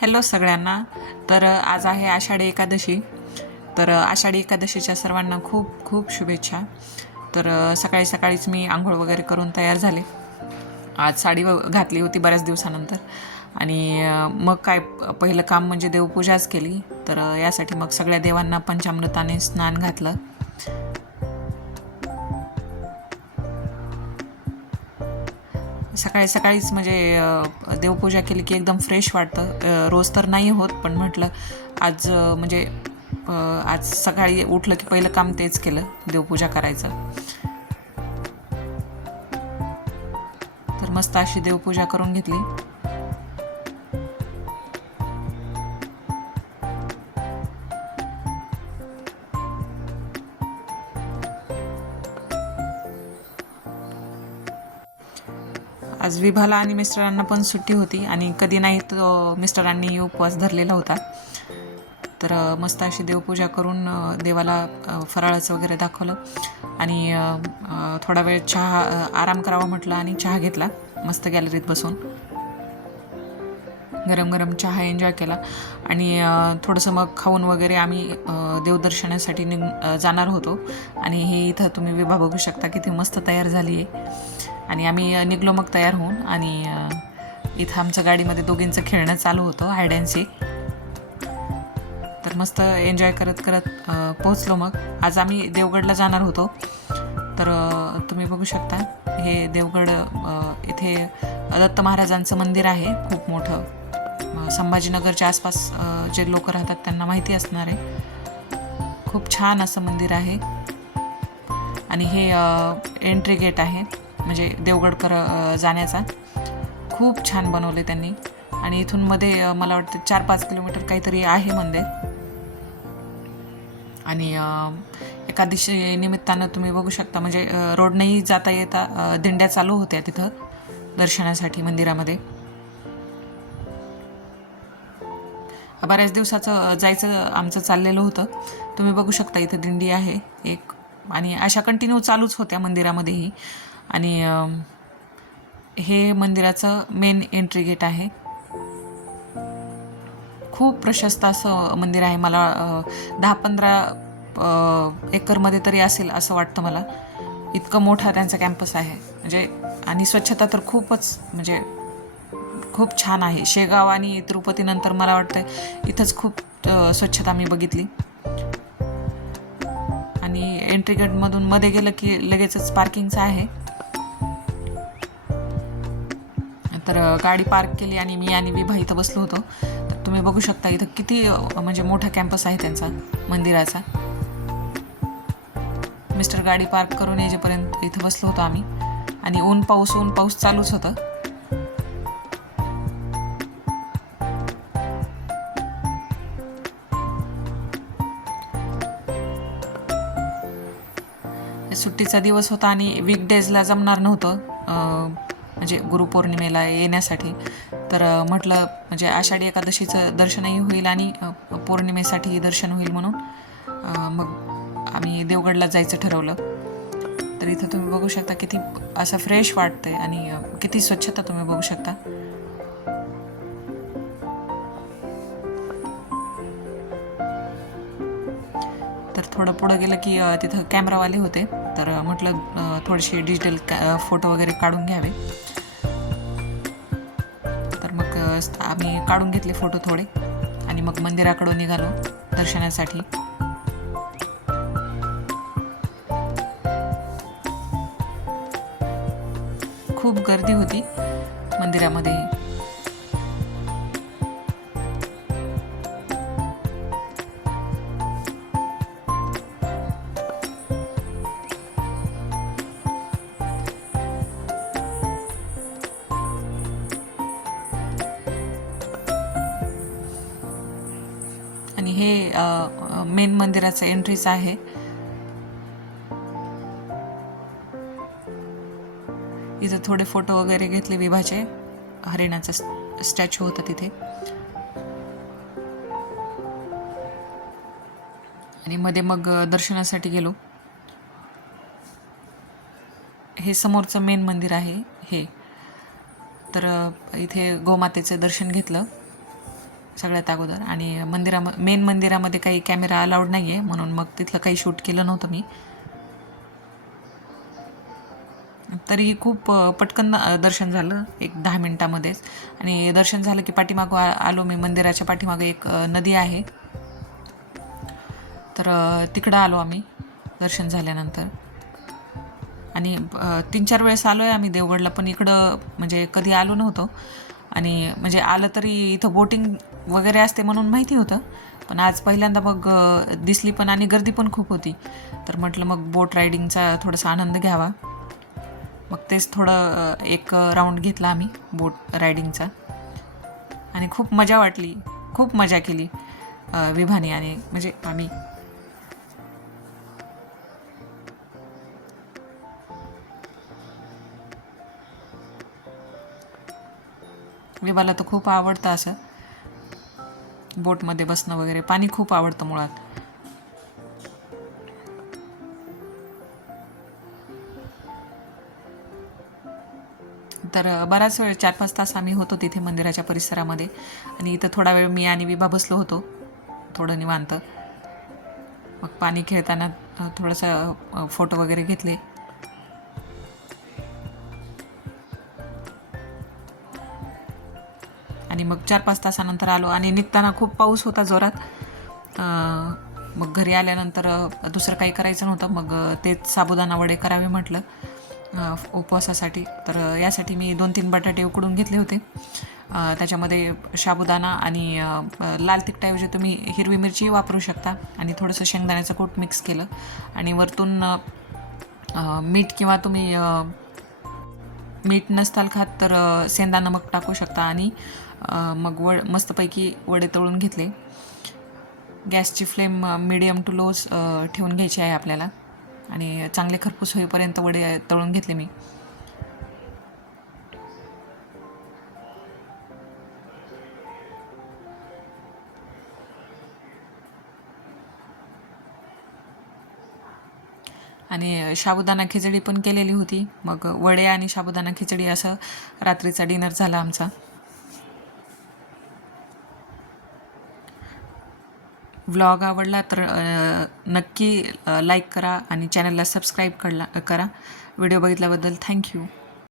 Hello सगळ्यांना. तर आज आहे आषाढी एकादशी. तर आषाढी एकादशीच्या सर्वांना खूप खूप शुभेच्छा. तर सकाळी सकाळीच मी आंघोळ वगैरे करून तयार झाले. आज साडी घातली होती बऱ्याच दिवसानंतर. आणि मग काय पहिलं काम म्हणजे देवपूजाच केली. तर यासाठी मग सगळ्या देवांना पंचामृताने स्नान घातलं. सकाळी सकाळीच म्हणजे देवपूजा केली की एकदम फ्रेश वाटतं. रोज तर नाही होत, पण म्हटलं आज म्हणजे आज सकाळी उठलं की पहिलं काम तेच केलं, देवपूजा करायचं. तर मस्त अशी देवपूजा करून घेतली. आज विभाला आणि मिस्टरांना पण सुट्टी होती आणि कधी नाही तो मिस्टरांनी उपवास धरलेला होता. तर मस्त अशी देवपूजा करून देवाला फराळाचं वगैरे दाखवलं आणि थोडा वेळ चहा आराम करावा म्हटलं आणि चहा घेतला मस्त गॅलरीत बसून. गरम गरम चहा एन्जॉय केला आणि थोडंसं मग खाऊन वगैरे आम्ही देवदर्शनासाठी जाणार होतो. आणि हे इथं तुम्ही विभा बघू शकता किती मस्त तयार झाली आहे. आणि आम्ही निघलो मग तयार होऊन. आणि इथं आमच्या गाडीमध्ये दोघींचं खेळणं चालू होतं, हायड अँड सीक. तर मस्त एन्जॉय करत करत पोहोचलो. मग आज आम्ही देवगडला जाणार होतो. तर तुम्ही बघू शकता हे देवगड. इथे दत्त महाराजांचं मंदिर आहे खूप मोठं. संभाजीनगरच्या आसपास जे लोक राहतात त्यांना माहिती असणार आहे. खूप छान असं मंदिर आहे. आणि हे एंट्री गेट आहे म्हणजे देवगड जाण्याचा. खूप छान बनवले त्यांनी. आणि इथून मध्ये मला वाटतं 4-5 किलोमीटर काहीतरी आहे मंदिर. आणि एकादशी निमित्तानं तुम्ही बघू शकता म्हणजे रोडनेही जाता येता दिंड्या चालू होत्या तिथं दर्शनासाठी मंदिरामध्ये. बऱ्याच दिवसाचं जायचं आमचं चाललेलं होतं. तुम्ही बघू शकता इथं दिंडी आहे एक. आणि अशा कंटिन्यू चालूच होत्या मंदिरामध्येही. आणि हे मंदिराचं मेन एंट्री गेट आहे. खूप प्रशस्त असं मंदिर आहे. मला 10-15 एकरमध्ये तरी असेल असं वाटतं मला. इतकं मोठा त्यांचा कॅम्पस आहे म्हणजे. आणि स्वच्छता तर खूपच म्हणजे खूप छान आहे. शेगाव आणि तिरुपतीनंतर मला वाटतं इथंच खूप स्वच्छता मी बघितली. आणि एंट्री गेटमधून मध्ये गेलं की लगेचच पार्किंगचं आहे. तर गाडी पार्क केली आणि मी आणि विभा इथं बसलो होतो. तर तुम्ही बघू शकता इथं किती म्हणजे मोठा कॅम्पस आहे त्यांचा मंदिराचा. मिस्टर गाडी पार्क करून येईपर्यंत इथं बसलो होतो आम्ही. आणि ऊन पाऊस चालूच होतं. सुट्टीचा दिवस होता आणि वीकडेजला जमणार नव्हतं म्हणजे गुरुपौर्णिमेला येण्यासाठी. तर म्हटलं म्हणजे आषाढी एकादशीचं दर्शनही होईल आणि पौर्णिमेसाठीही दर्शन होईल म्हणून मग आम्ही देवगडला जायचं ठरवलं. तर इथं तुम्ही बघू शकता किती असं फ्रेश वाटतंय आणि किती स्वच्छता तुम्ही बघू शकता. तर थोडं पुढं गेलं की तिथं कॅमेरावाले होते. तर म्हटलं थोडेसे डिजिटल फोटो वगैरे काढून घ्यावे. तर मग आम्ही काढून घेतले फोटो थोडे आणि मग मंदिराकडून निघालो दर्शनासाठी. खूप गर्दी होती मंदिरामध्ये. आणि हे मेन मंदिराचं एंट्रीच आहे. इथं थोडे फोटो वगैरे घेतले विभाचे. हरिणाचा स्टॅच्यू होता तिथे. आणि मध्ये मग दर्शनासाठी गेलो. हे समोरचं मेन मंदिर आहे हे. तर इथे गोमातेचं दर्शन घेतलं. सगळ्यात अगोदर. आणि मेन मंदिरामध्ये काही कॅमेरा अलाउड नाही आहे, म्हणून मग तिथलं काही शूट केलं नव्हतं मी. तरी खूप पटकन दर्शन झालं, एक 10 मिनटामध्येच. आणि दर्शन झालं की पाठीमागं आलो मी. मंदिराच्या पाठीमागं एक नदी आहे, तर तिकडं आलो आम्ही दर्शन झाल्यानंतर. आणि 3-4 वेळेस आलो आहे आम्ही देवगडला, पण इकडं म्हणजे कधी आलो नव्हतो. आणि म्हणजे आलं तरी इथं बोटिंग वगैरे असते म्हणून माहिती होतं, पण आज पहिल्यांदा मग दिसली पण, आणि गर्दी पण खूप होती. तर म्हटलं मग बोट रायडिंगचा थोडासा आनंद घ्यावा. मग तेच थोडं एक राऊंड घेतला आम्ही बोट रायडिंगचा, आणि खूप मजा वाटली, खूप मजा केली विभानी आणि म्हणजे आम्ही. विभाला तर खूप आवडतं असं बोटमध्ये बसणं वगैरे, पाणी खूप आवडतं मुळात. तर बराच वेळ 4-5 तास आम्ही होतो तिथे मंदिराच्या परिसरामध्ये. आणि इथं थोडा वेळ मी आणि विभा बसलो होतो थोडं निवांत. मग पाणी खेळताना थोडंसं फोटो वगैरे घेतले. आणि मग 4-5 तासानंतर आलो. आणि निघताना खूप पाऊस होता जोरात. मग घरी आल्यानंतर दुसरं काही करायचं नव्हतं, मग तेच साबुदाणा वडे करावे म्हटलं उपवासासाठी. तर यासाठी मी 2-3 बटाटे उकडून घेतले होते. त्याच्यामध्ये साबुदाणा आणि लाल तिखटाऐवजी तुम्ही हिरवी मिरची वापरू शकता, आणि थोडंसं शेंगदाण्याचं कूट मिक्स केलं. आणि वरतून मीठ, किंवा तुम्ही मीठ नसताल खात तर सेंदा नमक टाकू शकता. आणि मग मस्तपैकी वडे तळून घेतले. गॅसची फ्लेम मिडियम टू लोच ठेवून घ्यायची आहे आपल्याला, आणि चांगले खरपूस होईपर्यंत वडे तळून घेतले मी. आणि साबुदाणा खिचडी पण केलेली होती. मग वडे आणि साबुदाणा खिचडी असं रात्रीचा डिनर झाला आमचा. व्लॉग आवडला तर नक्की लाईक करा आणि चॅनलला सबस्क्राईब करा. व्हिडिओ बघितल्याबद्दल थँक्यू.